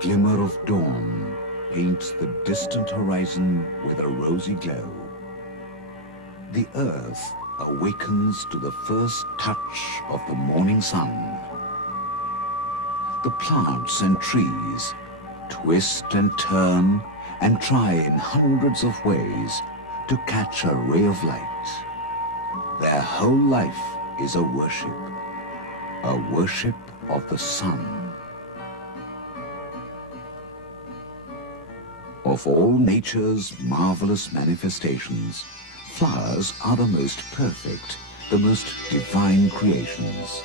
glimmer of dawn paints the distant horizon with a rosy glow. The earth awakens to the first touch of the morning sun. The plants and trees twist and turn and try in hundreds of ways to catch a ray of light. Their whole life is a worship of the sun. Of all nature's marvelous manifestations, flowers are the most perfect, the most divine creations.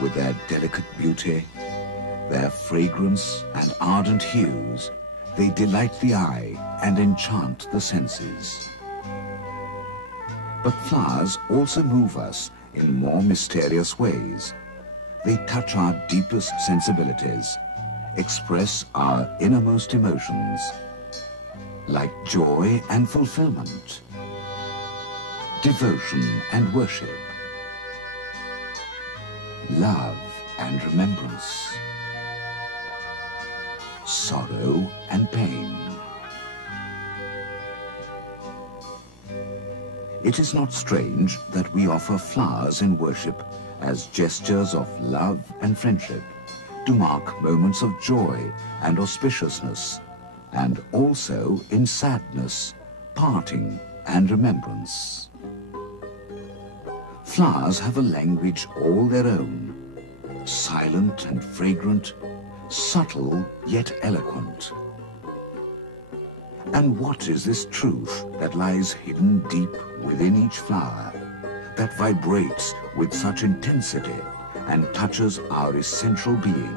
With their delicate beauty, their fragrance and ardent hues, they delight the eye and enchant the senses. But flowers also move us in more mysterious ways. They touch our deepest sensibilities, express our innermost emotions, like joy and fulfillment, devotion and worship, love and remembrance, sorrow and pain. It is not strange that we offer flowers in worship as gestures of love and friendship, to mark moments of joy and auspiciousness, and also in sadness, parting, and remembrance. Flowers have a language all their own, silent and fragrant, subtle yet eloquent. And what is this truth that lies hidden deep within each flower, that vibrates with such intensity and touches our essential being?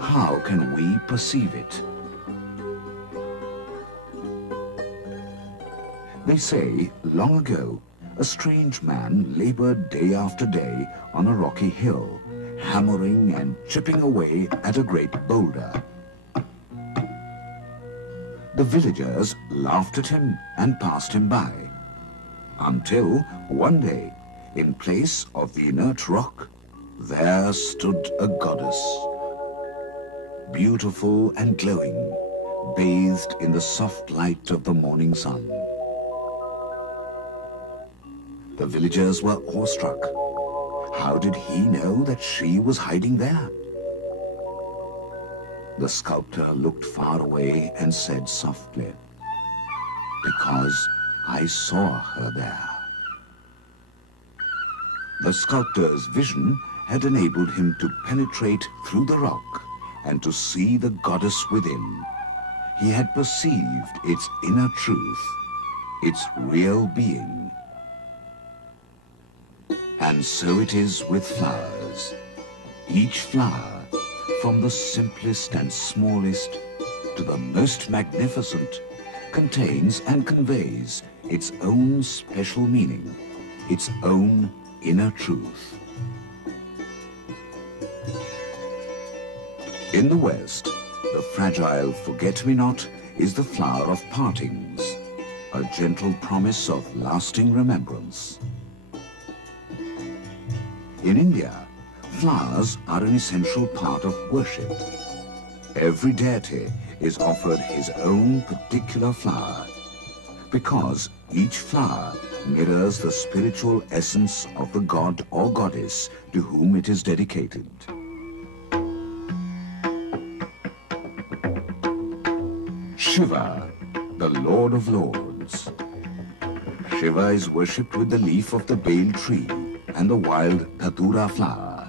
How can we perceive it? They say, long ago, a strange man labored day after day on a rocky hill, hammering and chipping away at a great boulder. The villagers laughed at him and passed him by, until one day, in place of the inert rock, there stood a goddess, beautiful and glowing, bathed in the soft light of the morning sun. The villagers were awestruck. How did he know that she was hiding there? The sculptor looked far away and said softly, "Because I saw her there." The sculptor's vision had enabled him to penetrate through the rock and to see the goddess within. He had perceived its inner truth, its real being. And so it is with flowers. Each flower, from the simplest and smallest to the most magnificent, contains and conveys its own special meaning, its own inner truth. In the West, the fragile forget-me-not is the flower of partings, a gentle promise of lasting remembrance. In India, flowers are an essential part of worship. Every deity is offered his own particular flower, because each flower mirrors the spiritual essence of the god or goddess to whom it is dedicated. Shiva, the Lord of Lords. Shiva is worshipped with the leaf of the bael tree and the wild dhatura flower.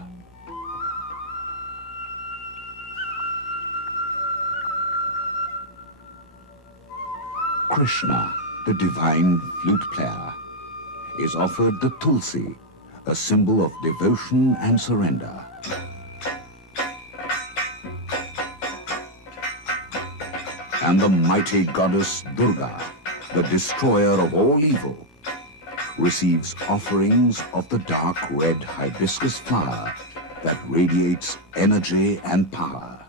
Krishna, the divine flute player, is offered the tulsi, a symbol of devotion and surrender. And the mighty goddess Durga, the destroyer of all evil, receives offerings of the dark red hibiscus flower that radiates energy and power.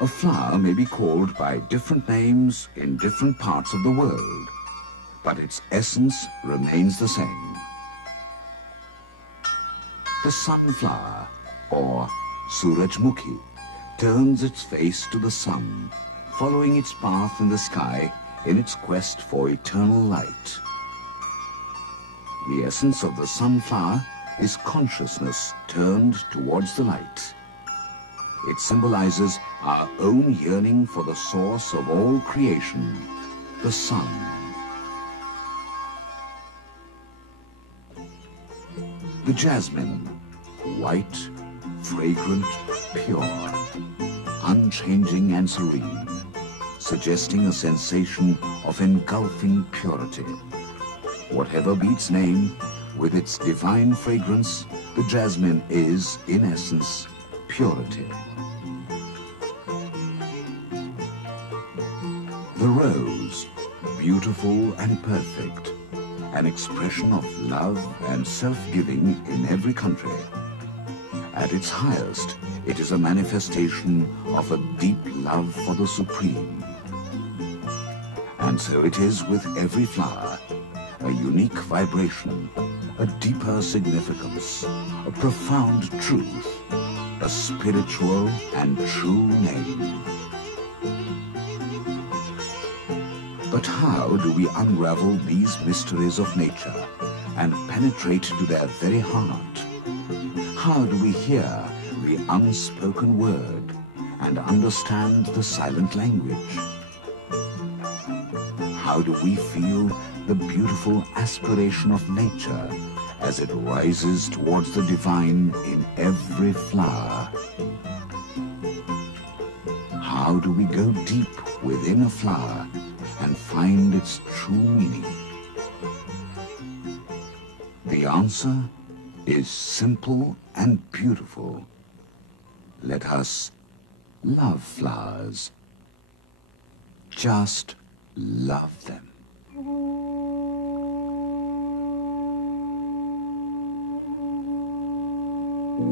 A flower may be called by different names in different parts of the world, but its essence remains the same. The sunflower, or Surajmukhi, turns its face to the sun, following its path in the sky in its quest for eternal light. The essence of the sunflower is consciousness turned towards the light. It symbolizes our own yearning for the source of all creation, the sun. The jasmine, white, fragrant, pure, unchanging and serene, suggesting a sensation of engulfing purity. Whatever be its name, with its divine fragrance, the jasmine is, in essence, purity. The rose, beautiful and perfect, an expression of love and self-giving in every country. At its highest, it is a manifestation of a deep love for the Supreme. And so it is with every flower, a unique vibration, a deeper significance, a profound truth, a spiritual and true name. But how do we unravel these mysteries of nature and penetrate to their very heart? How do we hear the unspoken word and understand the silent language? How do we feel the beautiful aspiration of nature as it rises towards the divine in every flower? How do we go deep within a flower and find its true meaning? The answer is simple and beautiful. Let us love flowers. Just love them.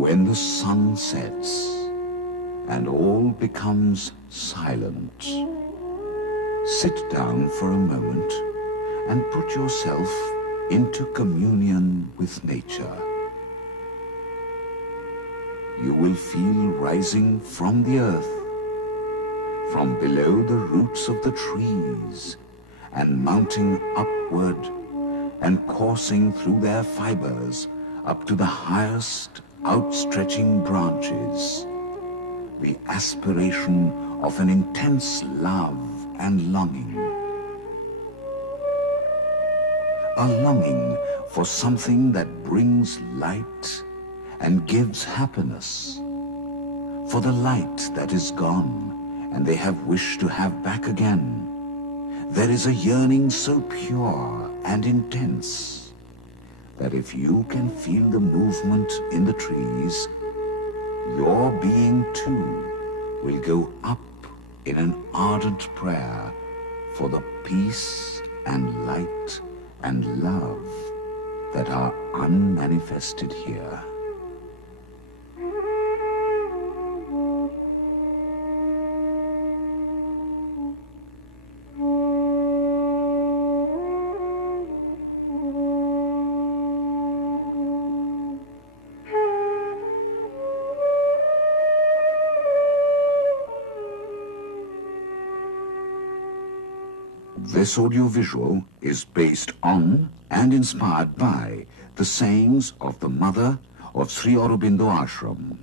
When the sun sets and all becomes silent, sit down for a moment and put yourself into communion with nature. You will feel rising from the earth, from below the roots of the trees, and mounting upward and coursing through their fibers up to the highest outstretching branches, the aspiration of an intense love and longing. A longing for something that brings light and gives happiness, for the light that is gone and they have wished to have back again. There is a yearning so pure and intense that if you can feel the movement in the trees, your being too will go up in an ardent prayer for the peace and light and love that are unmanifested here. This audiovisual is based on and inspired by the sayings of the mother of Sri Aurobindo Ashram.